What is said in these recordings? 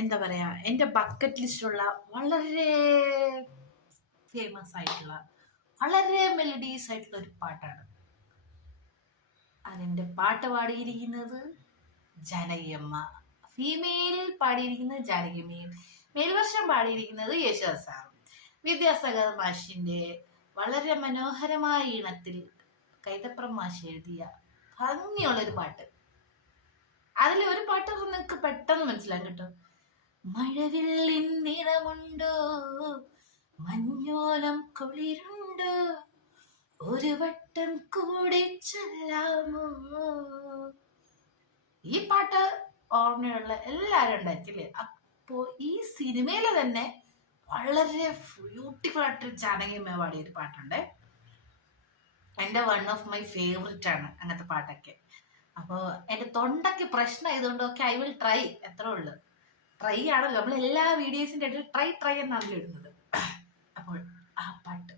എന്താ പറയാ എന്റെ ബക്കറ്റ് ലിസ്റ്റിലുള്ള വളരെ ഫേമസ് ആയിട്ടുള്ള വളരെ മെലഡീസ് ആയിട്ടുള്ള ഒരു പാട്ടാണ്. അതിന്റെ പാട്ട് പാടിയിരിക്കുന്നത് ജനകിയമ്മ. ഫീമെയിൽ പാടിയിരിക്കുന്നത് ജാനകിയമ്മയും മെയിൽ വർഷം പാടിയിരിക്കുന്നത് യേശുദാസ് സാറും വിദ്യാസാഗർ മാഷിന്റെ വളരെ മനോഹരമായ ഈണത്തിൽ കൈതപ്രം മാഷ് എഴുതിയ ഭംഗിയുള്ളൊരു പാട്ട്. അതിൽ ഒരു പാട്ട് നിങ്ങൾക്ക് പെട്ടെന്ന് മനസ്സിലാകും കേട്ടോ. മഴവിൽ നിറമുണ്ടോ മഞ്ഞോലം കുളിരുണ്ടോ? ഒരു വട്ടം കൂടി ചെല്ലാമോ? ഈ പാട്ട് ഓർമ്മയുള്ള എല്ലാവരും ഉണ്ടായിരിക്കില്ലേ അപ്പോ ഈ സിനിമയിലെ തന്നെ വളരെ ബ്യൂട്ടിഫുൾ ആയിട്ട് ജാനകിയമ്മ പാടിയ ഒരു പാട്ടുണ്ട്. എന്റെ വൺ ഓഫ് മൈ ഫേവറിറ്റ് ആണ് അങ്ങനത്തെ പാട്ടൊക്കെ. അപ്പോൾ എന്റെ തൊണ്ടയ്ക്ക് പ്രശ്നം ആയതുകൊണ്ടൊക്കെ ഐ വിൽ ട്രൈ എത്ര ഉള്ളു. ട്രൈ ആണല്ലോ. നമ്മൾ എല്ലാ വീഡിയോസിന്റെ ഇടയിൽ ട്രൈ ട്രൈ എന്നാണല്ലോ ഇടുന്നത്. അപ്പോൾ ആ പാട്ട്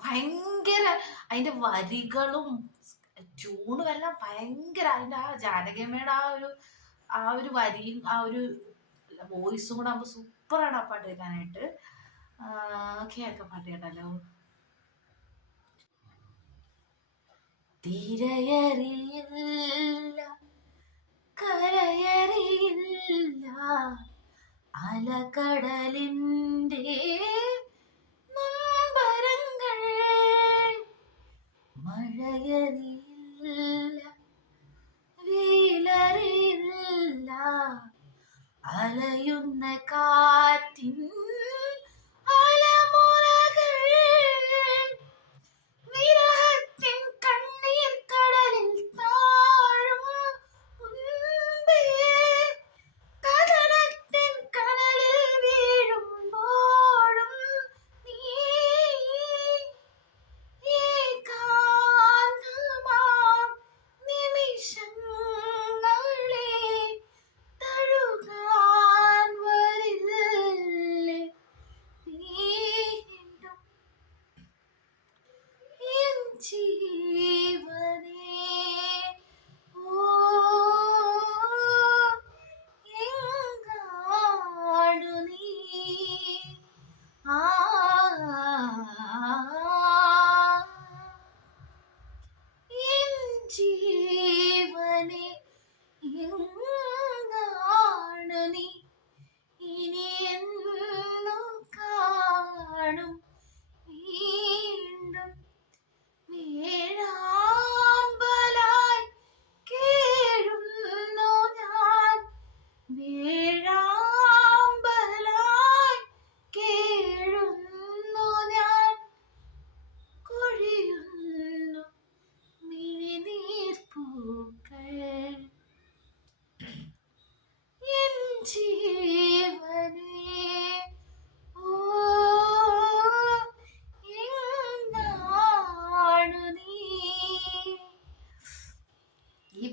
ഭയങ്കര അതിന്റെ വരികളും ട്യൂണും എല്ലാം ഭയങ്കര അതിന്റെ ആ ജാനകിയമ്മയുടെ ആ ഒരു ആ ഒരു വരിയും ആ ഒരു വോയിസും കൂടെ ആകുമ്പോൾ സൂപ്പറാണ് ആ പാട്ട് കേൾക്കാനായിട്ട്. കേൾക്കാം പാട്ട് കേട്ടാലോ. തിരയറിയില്ല അലകടലിന്റെ നൊമ്പരങ്ങൾ. മഴയറിയില്ല വീലറിയില്ല അലയുന്ന കാറ്റിൻ cheese.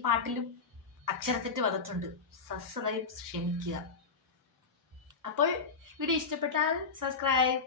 പാട്ടിലും അക്ഷരത്തെറ്റ് വന്നിട്ടുണ്ട്. സബ്സ്ക്രൈബ് ക്ഷമിക്കുക. അപ്പോൾ വീഡിയോ ഇഷ്ടപ്പെട്ടാൽ സബ്സ്ക്രൈബ്